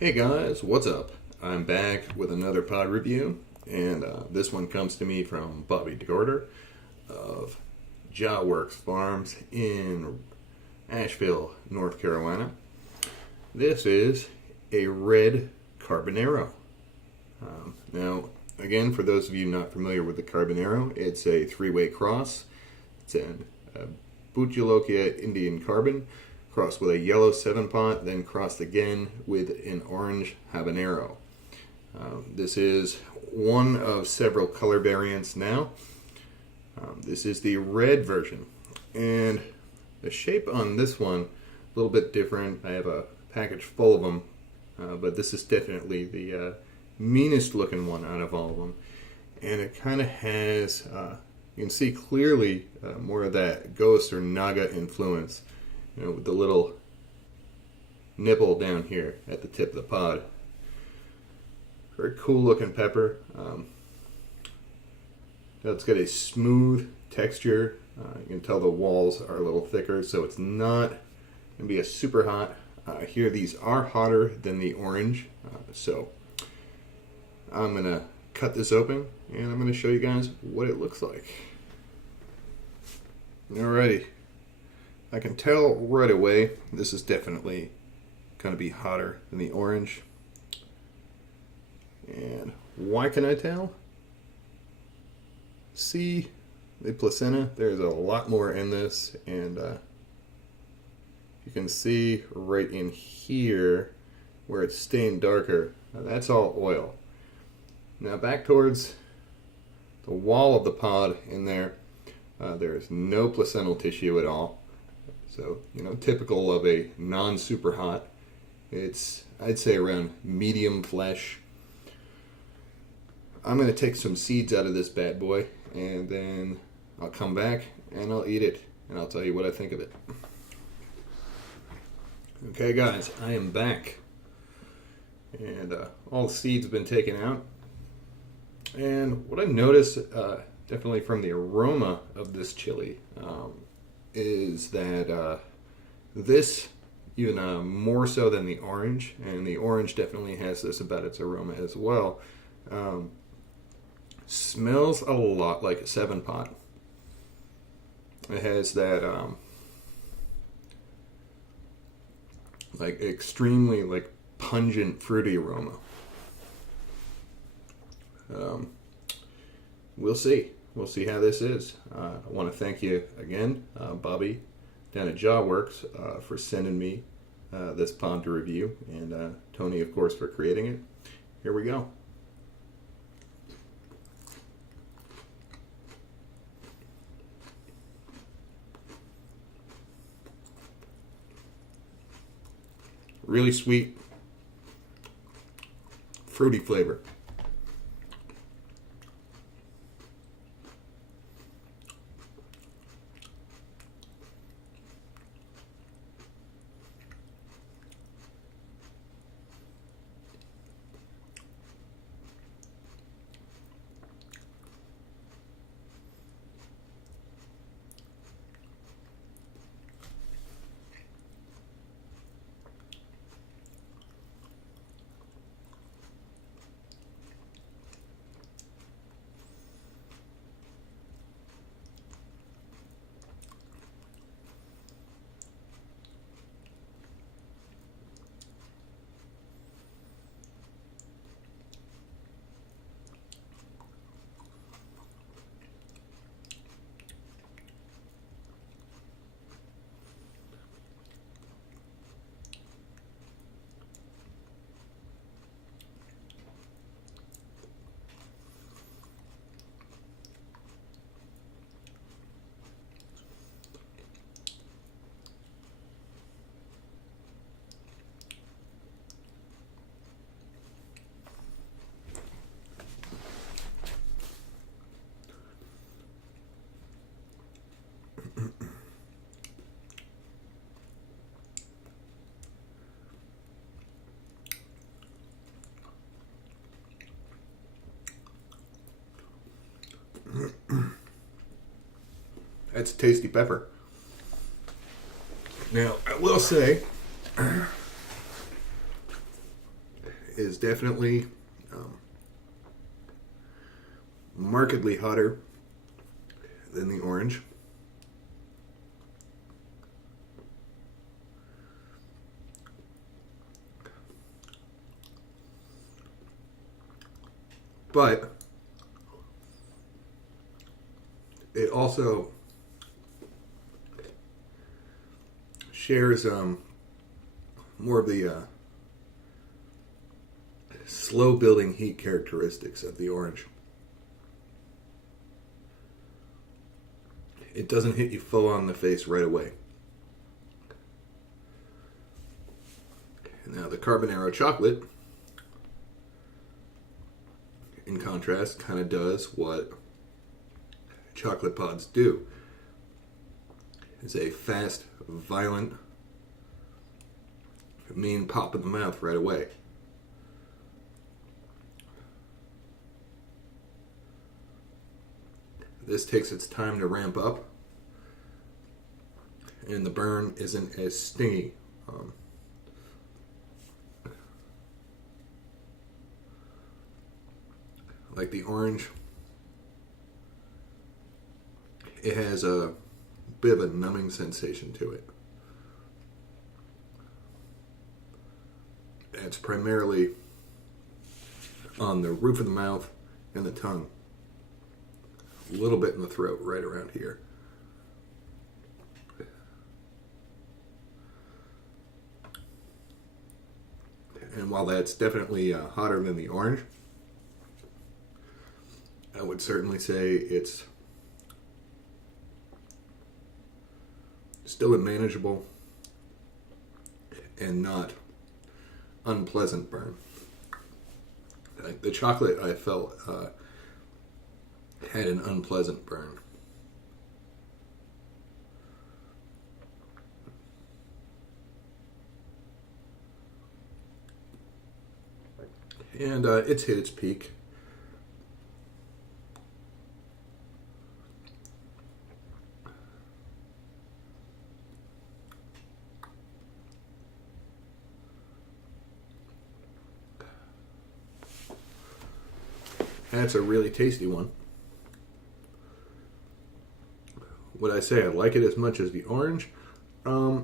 Hey guys, what's up? I'm back with another pod review, and this one comes to me from Bobby DeGorder of Jawworks Farms in Asheville, North Carolina. This is a Red Carbonero. Now, again, for those of you not familiar with the Carbonero, it's a three-way cross. It's an Bhut Indian Carbon crossed with a yellow 7-pot, then crossed again with an Orange Habanero. This is one of several color variants now. This is the red version, and the shape on this one a little bit different. I have a package full of them, but this is definitely the meanest looking one out of all of them, and it kind of has you can see clearly more of that ghost or naga influence, with the little nipple down here at the tip of the pod. Very cool looking pepper. It's got a smooth texture. You can tell the walls are a little thicker, so it's not going to be a super hot. Here, these are hotter than the orange, so I'm going to cut this open and I'm going to show you guys what it looks like. Alrighty. I can tell right away this is definitely going to be hotter than the orange. And why can I tell? See the placenta? There's a lot more in this, and you can see right in here where it's stained darker. That's all oil. Now back towards the wall of the pod in there, there's no placental tissue at all. So, typical of a non-super hot. It's, I'd say, around medium flesh. I'm going to take some seeds out of this bad boy, and then I'll come back and I'll eat it, and I'll tell you what I think of it. Okay, guys, I am back. And all the seeds have been taken out. And what I noticed, definitely from the aroma of this chili, is that this, even more so than the orange, and the orange definitely has this about its aroma as well, smells a lot like a 7-pot. It has that extremely pungent fruity aroma. We'll see. We'll see how this is. I want to thank you again, Bobby, down at Jawworks, for sending me this pod to review, and Tony, of course, for creating it. Here we go. Really sweet, fruity flavor. That's a tasty pepper. Now, I will say, is definitely markedly hotter than the orange. But it also shares more of the slow building heat characteristics of the orange. It doesn't hit you full on the face right away. Now the Carbonero chocolate, in contrast, kind of does what chocolate pods do. It's a fast, violent, mean pop in the mouth right away. This takes its time to ramp up, and the burn isn't as stingy. Like the orange, it has a bit of a numbing sensation to it. And it's primarily on the roof of the mouth and the tongue. A little bit in the throat, right around here. And while that's definitely hotter than the orange, I would certainly say it's still a manageable and not unpleasant burn. The chocolate, I felt, had an unpleasant burn. And it's hit its peak. That's a really tasty one. Would I say I like it as much as the orange? I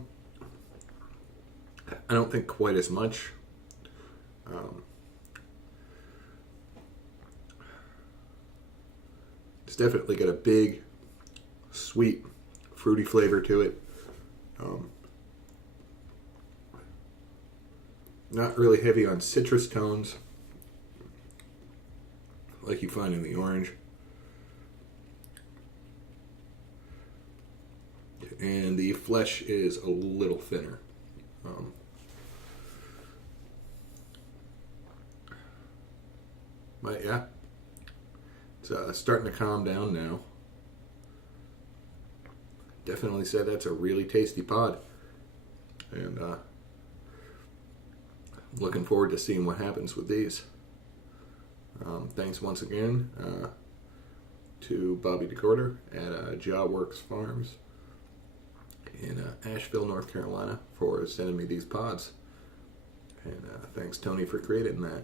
don't think quite as much. It's definitely got a big, sweet, fruity flavor to it. Not really heavy on citrus tones like you find in the orange. And the flesh is a little thinner. But yeah, it's starting to calm down now. Definitely say that's a really tasty pod. And looking forward to seeing what happens with these. Thanks once again to Bobby DeGorder at Jawworks Farms in Asheville, North Carolina, for sending me these pods. And thanks, Tony, for creating that.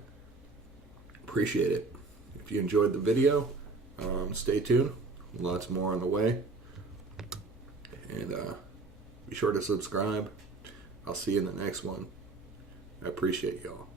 Appreciate it. If you enjoyed the video, stay tuned. Lots more on the way. And be sure to subscribe. I'll see you in the next one. I appreciate y'all.